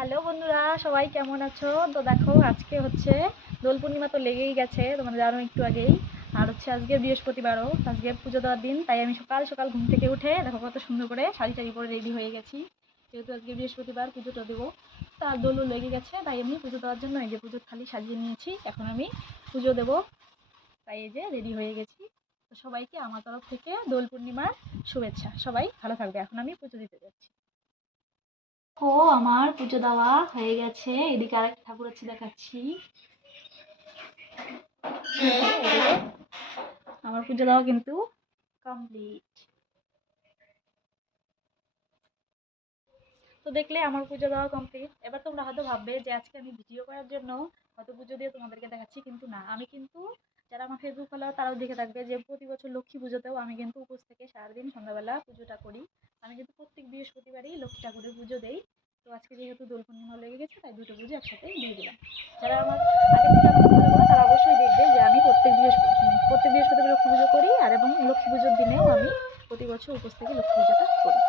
Hello বন্ধুরা, সবাই কেমন আছো? তো দেখো, আজকে হচ্ছে দোল পূর্ণিমা তো লেগেই গেছে, তোমরা জানো একটু আগেই। আর হচ্ছে আজকে বৃহস্পতিবারও, আজকে পুজো দেওয়ার দিন, তাই আমি সকাল সকাল ঘুম থেকে উঠে দেখো কত সুন্দর করে শাড়ি টাড়ি পরে রেডি হয়ে গেছি। যেহেতু আজকে বৃহস্পতিবার, পুজোটা দেবো, তার দোলও লেগে গেছে, তাই আমি পুজো দেওয়ার জন্য এই যে পুজোর থালি সাজিয়ে নিয়েছি। এখন আমি পুজো দেবো, তাই এই যে রেডি হয়ে গেছি। তো সবাইকে আমার তরফ থেকে দোল পূর্ণিমার শুভেচ্ছা। সবাই ভালো থাকবে। এখন আমি পুজো দিতে যাচ্ছি। ও, আমার পুজো দেওয়া হয়ে গেছে। এদিকে আরেকটা ঠাকুর আছে, দেখাচ্ছি। আমার পুজো দেওয়া কিন্তু কমপ্লিট। তো দেখলে আমার পুজো দেওয়া কমপ্লিট। এবার তোমরা হয়তো ভাববে যে আজকে আমি ভিডিও করার জন্য হয়তো পুজো দিয়ে তোমাদেরকে দেখাচ্ছি, কিন্তু না, আমি কিন্তু, যারা আমার ফেসবুক ফলোয়ার তারাও দেখে থাকবে যে প্রতি বছর লক্ষ্মী পুজোতেও আমি কিন্তু উপোস থেকে সারাদিন সন্ধ্যাবেলা পুজোটা করি। আমি কিন্তু প্রত্যেক বৃহস্পতিবারই লক্ষ্মী ঠাকুরের পুজো দেই। তো আজকে যেহেতু দোল পূর্ণিমা লেগে গেছে, তাই দুটো পুজো একসাথে দিয়ে দিলাম। যারা আমার আগে থেকে আমাকে ফলো করো তারা অবশ্যই দেখবে যে আমি প্রত্যেক বৃহস্পতিবার লক্ষ্মী পুজো করি, আর এবং লক্ষ্মী পুজোর দিনেও আমি প্রতি বছর উপোস থেকে লক্ষ্মী পুজোটা করি।